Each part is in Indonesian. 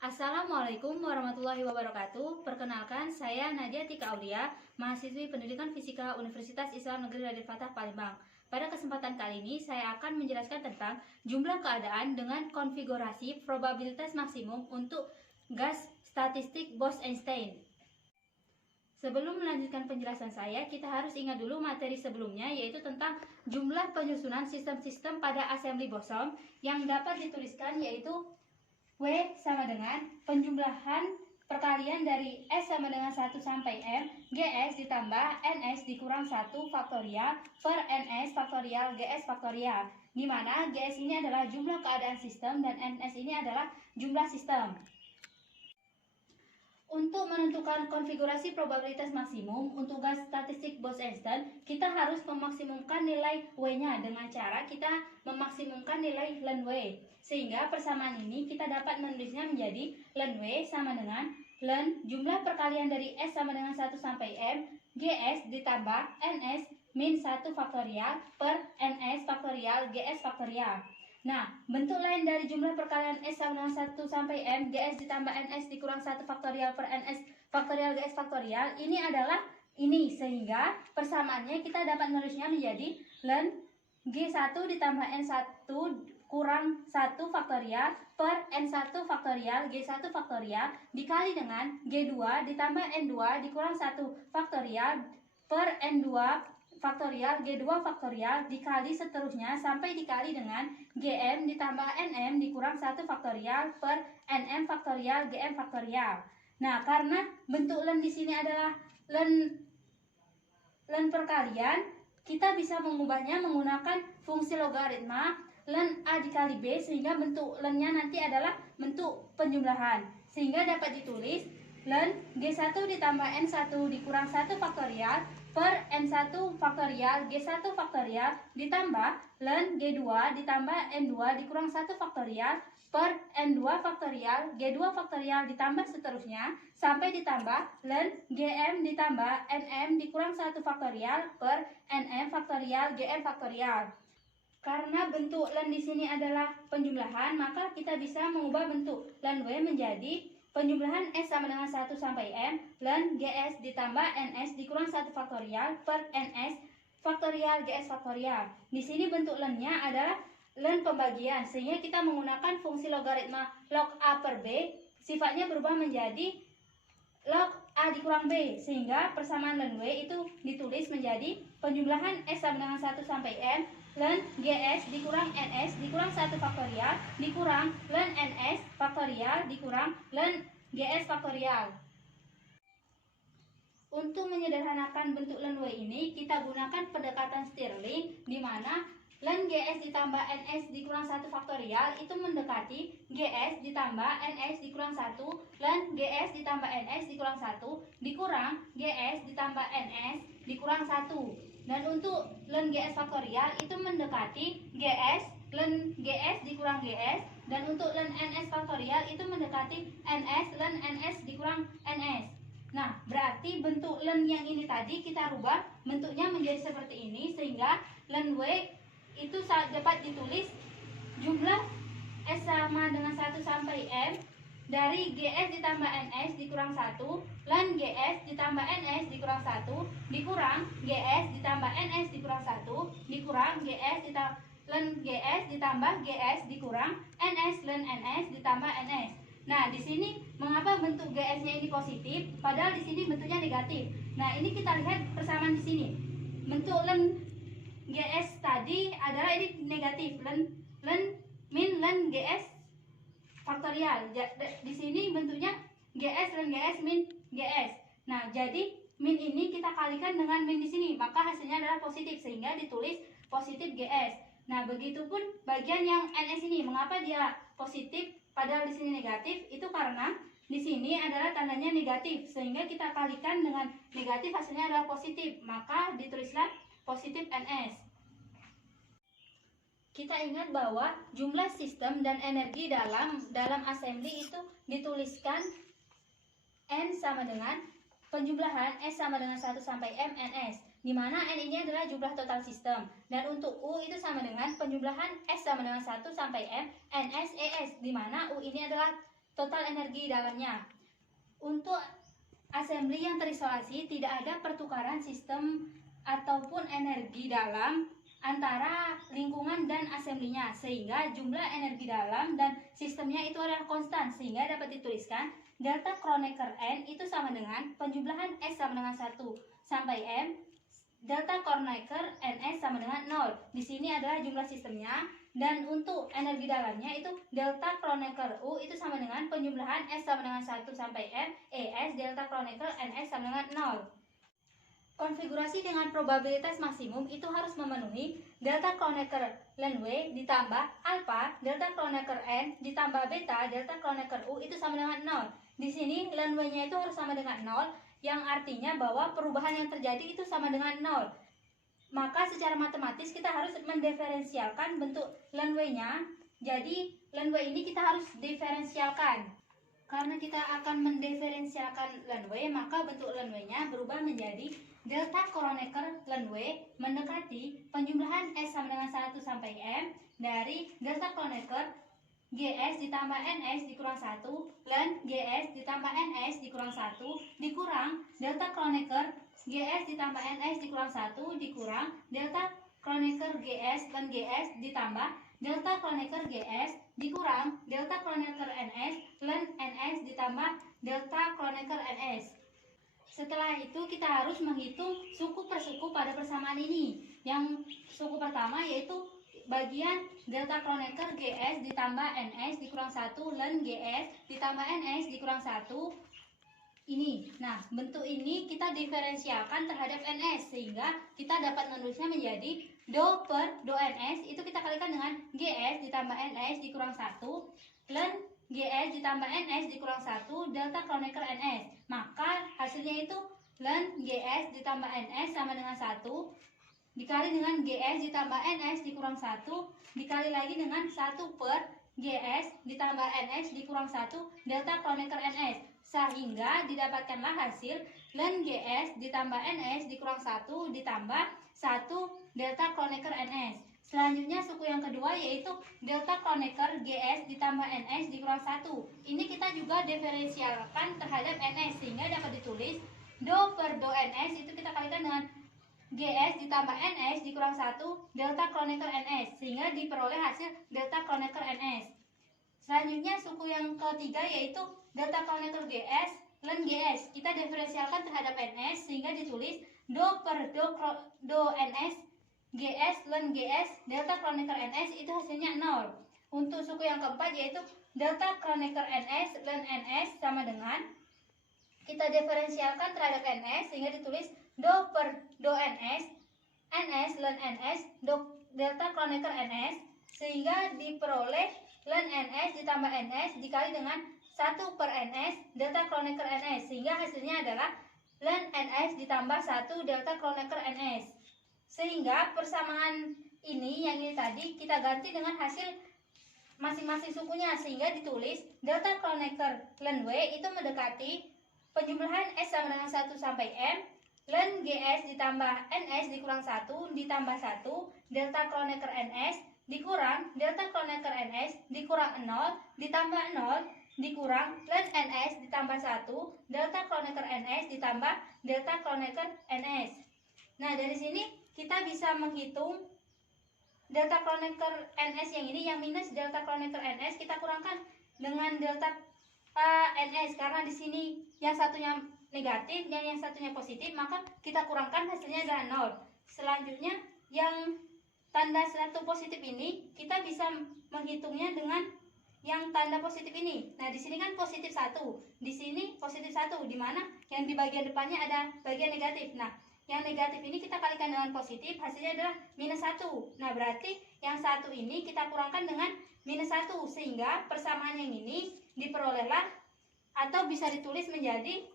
Assalamualaikum warahmatullahi wabarakatuh. Perkenalkan, saya Nadia Tika Aulia, mahasiswi Pendidikan Fisika Universitas Islam Negeri Raden Fatah Palembang. Pada kesempatan kali ini, saya akan menjelaskan tentang jumlah keadaan dengan konfigurasi probabilitas maksimum untuk gas statistik Bose-Einstein. Sebelum melanjutkan penjelasan saya, kita harus ingat dulu materi sebelumnya, yaitu tentang jumlah penyusunan sistem-sistem pada assembly boson yang dapat dituliskan yaitu W sama dengan penjumlahan perkalian dari S sama dengan 1 sampai M, GS ditambah NS dikurang 1 faktorial per NS faktorial GS faktorial, di mana GS ini adalah jumlah keadaan sistem dan NS ini adalah jumlah sistem. Untuk menentukan konfigurasi probabilitas maksimum untuk gas statistik Bose-Einstein, kita harus memaksimumkan nilai W-nya dengan cara kita memaksimumkan nilai ln W. Sehingga persamaan ini kita dapat menulisnya menjadi ln W sama dengan ln jumlah perkalian dari S sama dengan 1 sampai M, GS ditambah NS min 1 faktorial per NS faktorial GS faktorial. Nah, bentuk lain dari jumlah perkalian S sama dengan 1 sampai M, GS ditambah NS dikurang 1 faktorial per NS faktorial GS faktorial, ini adalah ini, sehingga persamaannya kita dapat menulisnya menjadi ln G1 ditambah N1 kurang 1 faktorial per N1 faktorial G1 faktorial dikali dengan G2 ditambah N2 dikurang 1 faktorial per N2 faktorial G2 faktorial dikali seterusnya sampai dikali dengan Gm ditambah Nm dikurang 1 faktorial per Nm faktorial Gm faktorial. Nah, karena bentuk ln di sini adalah ln perkalian, kita bisa mengubahnya menggunakan fungsi logaritma ln A dikali B, sehingga bentuk ln-nya nanti adalah bentuk penjumlahan. Sehingga dapat ditulis ln G1 ditambah N1 dikurang 1 faktorial per N1 faktorial G1 faktorial ditambah ln G2 ditambah N2 dikurang 1 faktorial per N2 faktorial G2 faktorial ditambah seterusnya sampai ditambah ln Gm ditambah Nm dikurang 1 faktorial per Nm faktorial Gm faktorial. Karena bentuk ln di sini adalah penjumlahan, maka kita bisa mengubah bentuk ln W menjadi penjumlahan S sama dengan 1 sampai M ln GS ditambah NS dikurang 1 faktorial per NS faktorial GS faktorial. Di sini bentuk ln-nya adalah ln pembagian, sehingga kita menggunakan fungsi logaritma log A per B, sifatnya berubah menjadi log A dikurang B, sehingga persamaan ln W itu ditulis menjadi penjumlahan S sama dengan 1 sampai M ln GS dikurang NS dikurang 1 faktorial dikurang ln NS faktorial dikurang ln GS faktorial. Untuk menyederhanakan bentuk ln W ini, kita gunakan pendekatan Stirling, di mana ln GS ditambah NS dikurang 1 faktorial itu mendekati GS ditambah NS dikurang 1 ln GS ditambah NS dikurang 1 dikurang GS ditambah NS dikurang 1. Dan untuk ln GS faktorial itu mendekati GS ln GS dikurang GS, dan untuk ln NS faktorial itu mendekati NS ln NS dikurang NS. Nah, berarti bentuk ln yang ini tadi kita rubah bentuknya menjadi seperti ini, sehingga ln W itu dapat ditulis jumlah S sama dengan 1 sampai M dari GS ditambah NS dikurang 1 ln GS ditambah NS dikurang 1 dikurang GS ditambah NS dikurang 1 dikurang GS ditambah ln GS ditambah GS dikurang NS ln NS ditambah NS. Nah, di sini mengapa bentuk GS-nya ini positif padahal di sini bentuknya negatif? Nah, ini kita lihat persamaan di sini. Bentuk ln GS tadi adalah ini negatif, ln min ln GS faktorial. Di sini bentuknya GS ln GS min GS. Nah, jadi min ini kita kalikan dengan min di sini, maka hasilnya adalah positif, sehingga ditulis positif GS. Nah, begitupun bagian yang NS ini, mengapa dia positif padahal di sini negatif? Itu karena di sini adalah tandanya negatif, sehingga kita kalikan dengan negatif, hasilnya adalah positif, maka ditulislah positif NS. Kita ingat bahwa jumlah sistem dan energi dalam assembly itu dituliskan N sama dengan penjumlahan S sama dengan 1 sampai M NS, di mana N ini adalah jumlah total sistem, dan untuk U itu sama dengan penjumlahan S sama dengan 1 sampai M NS ES, di mana U ini adalah total energi dalamnya. Untuk assembly yang terisolasi tidak ada pertukaran sistem ataupun energi dalam antara lingkungan dan assembly-nya, sehingga jumlah energi dalam dan sistemnya itu adalah konstan, sehingga dapat dituliskan delta Kronecker N itu sama dengan penjumlahan S sama dengan 1 sampai M, delta Kronecker NS sama dengan 0. Di sini adalah jumlah sistemnya, dan untuk energi dalamnya itu delta Kronecker U itu sama dengan penjumlahan S sama dengan 1 sampai M, ES delta Kronecker NS sama dengan 0. Konfigurasi dengan probabilitas maksimum itu harus memenuhi delta Kronecker ln W ditambah alpha delta Kronecker N ditambah beta delta Kronecker U itu sama dengan 0. Di sini ln W-nya itu harus sama dengan 0, yang artinya bahwa perubahan yang terjadi itu sama dengan 0. Maka secara matematis kita harus mendiferensialkan bentuk ln W-nya. Jadi ln W ini kita harus diferensialkan. Karena kita akan mendiferensialkan ln W, maka bentuk ln W-nya berubah menjadi delta Kronecker ln W mendekati penjumlahan S sama dengan 1 sampai M dari delta Kronecker GS ditambah NS dikurang 1 ln GS ditambah NS dikurang 1 dikurang delta Kronecker GS ditambah NS dikurang 1 dikurang delta Kronecker GS ln GS ditambah delta Kronecker GS dikurang delta Kronecker NS ln NS ditambah delta Kronecker NS. Setelah itu kita harus menghitung suku per suku pada persamaan ini. Yang suku pertama yaitu bagian delta Kronecker GS ditambah NS dikurang 1 ln GS ditambah NS dikurang 1 ini. Nah, bentuk ini kita diferensialkan terhadap NS, sehingga kita dapat menulisnya menjadi do per do NS itu kita kalikan dengan GS ditambah NS dikurang 1 ln GS ditambah NS dikurang 1 delta Kronecker NS. Maka hasilnya itu ln GS ditambah NS sama dengan 1 dikali dengan GS ditambah NS dikurang 1 dikali lagi dengan 1 per GS ditambah NS dikurang 1 delta Kronecker NS, sehingga didapatkanlah hasil ln GS ditambah NS dikurang 1 ditambah 1 delta Kronecker NS. Selanjutnya suku yang kedua yaitu delta Kronecker GS ditambah NS dikurang 1. Ini kita juga diferensialkan terhadap NS, sehingga dapat ditulis do per do NS itu kita kalikan dengan GS ditambah NS dikurang 1 delta Kronecker NS, sehingga diperoleh hasil delta Kronecker NS. Selanjutnya suku yang ketiga yaitu delta Kronecker GS ln GS. Kita diferensialkan terhadap NS, sehingga ditulis do per do NS GS ln GS delta Kronecker NS itu hasilnya 0. Untuk suku yang keempat yaitu delta Kronecker NS ln NS sama dengan kita diferensialkan terhadap NS, sehingga ditulis do per do NS NS ln NS do delta Kronecker NS, sehingga diperoleh ln NS ditambah NS dikali dengan 1 per NS delta Kronecker NS, sehingga hasilnya adalah ln NS ditambah 1 delta Kronecker NS. Sehingga persamaan ini yang ini tadi kita ganti dengan hasil masing-masing sukunya, sehingga ditulis delta Kronecker ln W itu mendekati penjumlahan S sama dengan 1 sampai M ln GS ditambah NS dikurang 1 ditambah 1 delta Kronecker NS dikurang delta Kronecker NS dikurang 0 ditambah 0 dikurang ln NS ditambah 1 delta Kronecker NS ditambah delta Kronecker NS. Nah, dari sini kita bisa menghitung delta Kronecker NS yang ini, yang minus delta Kronecker NS kita kurangkan dengan delta NS, karena di sini yang satunya negatif dan yang satunya positif, maka kita kurangkan hasilnya adalah 0. Selanjutnya yang tanda satu positif ini kita bisa menghitungnya dengan yang tanda positif ini. Nah, di sini kan positif 1, di sini positif 1, di mana yang di bagian depannya ada bagian negatif. Nah, yang negatif ini kita kalikan dengan positif, hasilnya adalah minus 1. Nah, berarti yang satu ini kita kurangkan dengan minus 1, sehingga persamaan yang ini diperolehlah atau bisa ditulis menjadi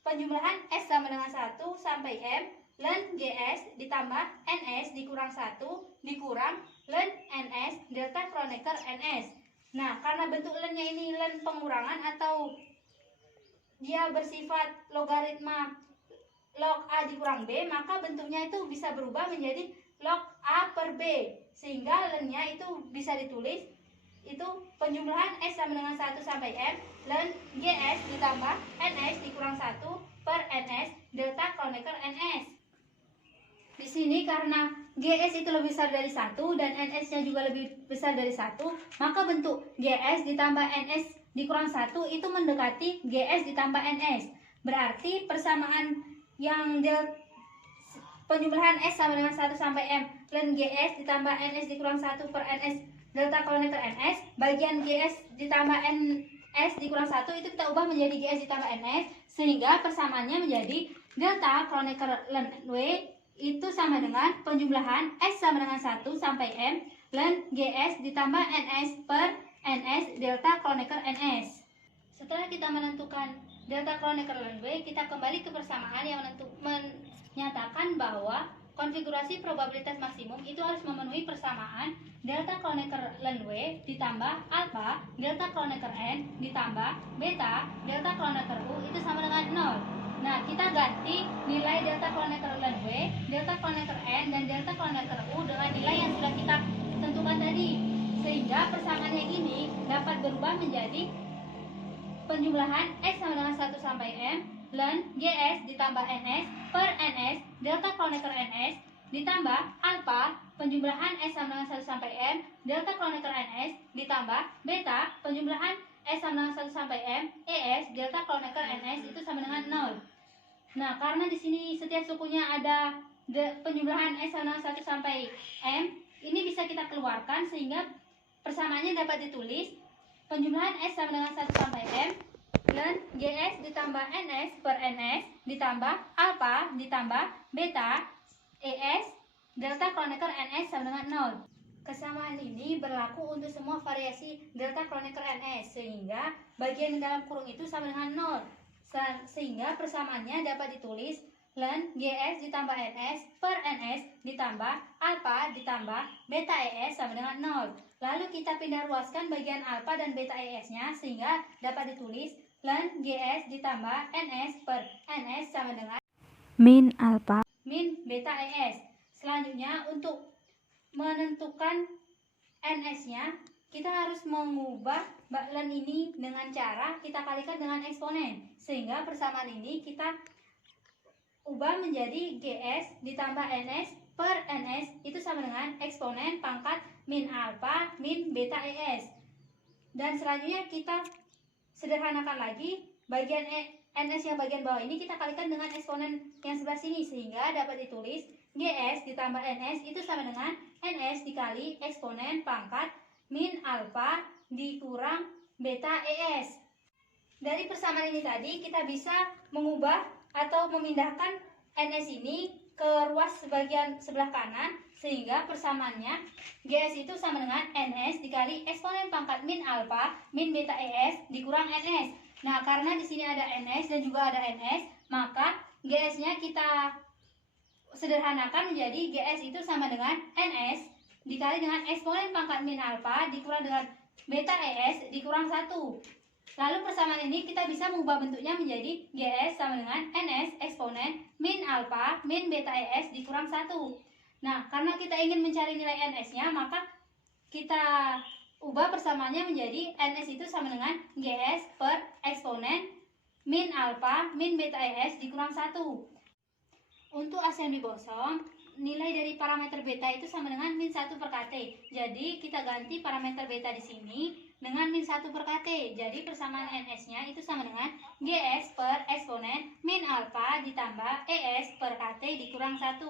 penjumlahan S sama dengan 1 sampai M ln GS ditambah NS dikurang 1 dikurang ln NS delta Kronecker NS. Nah, karena bentuk ln-nya ini ln pengurangan atau dia bersifat logaritma log A dikurang B, maka bentuknya itu bisa berubah menjadi log A per B, sehingga ln-nya itu bisa ditulis itu penjumlahan S sama dengan 1 sampai M ln GS ditambah NS dikurang 1 per NS delta Kronecker NS. Di sini karena GS itu lebih besar dari 1 dan NS-nya juga lebih besar dari 1, maka bentuk GS ditambah NS dikurang 1 itu mendekati GS ditambah NS. Berarti persamaan yang penjumlahan S sama dengan 1 sampai M ln GS ditambah NS dikurang 1 per NS delta Kronecker NS, bagian GS ditambah NS dikurang 1 itu kita ubah menjadi GS ditambah NS, sehingga persamaannya menjadi delta Kronecker ln W itu sama dengan penjumlahan S sama dengan 1 sampai M ln GS ditambah NS per NS delta Kronecker NS. Setelah kita menentukan delta Kronecker ln W, kita kembali ke persamaan yang menyatakan bahwa konfigurasi probabilitas maksimum itu harus memenuhi persamaan delta Kronecker ln W ditambah alpha delta Kronecker N ditambah beta delta Kronecker U itu sama dengan 0. Nah, kita ganti nilai delta Kronecker ln W, delta Kronecker N, dan delta Kronecker U dengan nilai yang sudah kita tentukan tadi. Sehingga persamaan yang ini dapat berubah menjadi penjumlahan S sama dengan 1 sampai M ln GS ditambah NS per NS delta Kronecker NS ditambah alpha penjumlahan S sama dengan 1 sampai M delta Kronecker NS ditambah beta penjumlahan S sama dengan 1 sampai M ES delta Kronecker NS itu sama dengan 0. Nah, karena di sini setiap sukunya ada penjumlahan S sama dengan 1 sampai M, ini bisa kita keluarkan sehingga persamaannya dapat ditulis penjumlahan S sama dengan 1 sampai M ln GS ditambah NS per NS ditambah alpha ditambah beta ES delta Kronecker NS sama dengan 0. Kesamaan ini berlaku untuk semua variasi delta Kronecker NS, sehingga bagian dalam kurung itu sama dengan 0. Sehingga persamaannya dapat ditulis ln GS ditambah NS per NS ditambah alpha ditambah beta ES sama dengan 0. Lalu kita pindah ruaskan bagian alpha dan beta ES-nya sehingga dapat ditulis ln GS ditambah NS per NS sama dengan min alpha min beta ES. Selanjutnya untuk menentukan NS-nya, kita harus mengubah ln ini dengan cara kita kalikan dengan eksponen. Sehingga persamaan ini kita ubah menjadi GS ditambah NS per NS itu sama dengan eksponen pangkat min alpha min beta ES. Dan selanjutnya kita sederhanakan lagi bagian NS yang bagian bawah ini kita kalikan dengan eksponen yang sebelah sini sehingga dapat ditulis GS ditambah NS itu sama dengan NS dikali eksponen pangkat min alpha dikurang beta ES. Dari persamaan ini tadi kita bisa mengubah atau memindahkan NS ini ke ruas bagian sebelah kanan sehingga persamaannya GS itu sama dengan NS dikali eksponen pangkat min alpha min beta ES dikurang NS. Nah, karena di sini ada NS dan juga ada NS, maka GS-nya kita sederhanakan menjadi GS itu sama dengan NS dikali dengan eksponen pangkat min alpha dikurang dengan beta ES dikurang 1. Lalu persamaan ini kita bisa mengubah bentuknya menjadi GS sama dengan NS eksponen min alpha min beta ES dikurang 1. Nah, karena kita ingin mencari nilai NS-nya, maka kita ubah persamaannya menjadi NS itu sama dengan GS per eksponen min alpha min beta ES dikurang 1. Untuk assembly boson, nilai dari parameter beta itu sama dengan min 1 per KT. Jadi kita ganti parameter beta di sini dengan min 1 per KT. Jadi persamaan NS-nya itu sama dengan GS per eksponen min alpha ditambah ES per KT dikurang 1.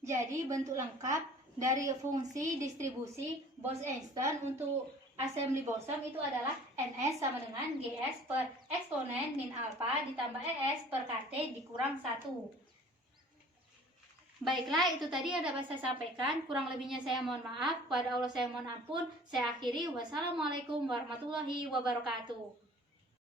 Jadi bentuk lengkap dari fungsi distribusi Bose-Einstein untuk assembly boson itu adalah NS sama dengan GS per eksponen min alpha ditambah ES per KT dikurang 1. Baiklah, itu tadi yang dapat saya sampaikan. Kurang lebihnya saya mohon maaf. Kepada Allah saya mohon ampun. Saya akhiri. Wassalamualaikum warahmatullahi wabarakatuh.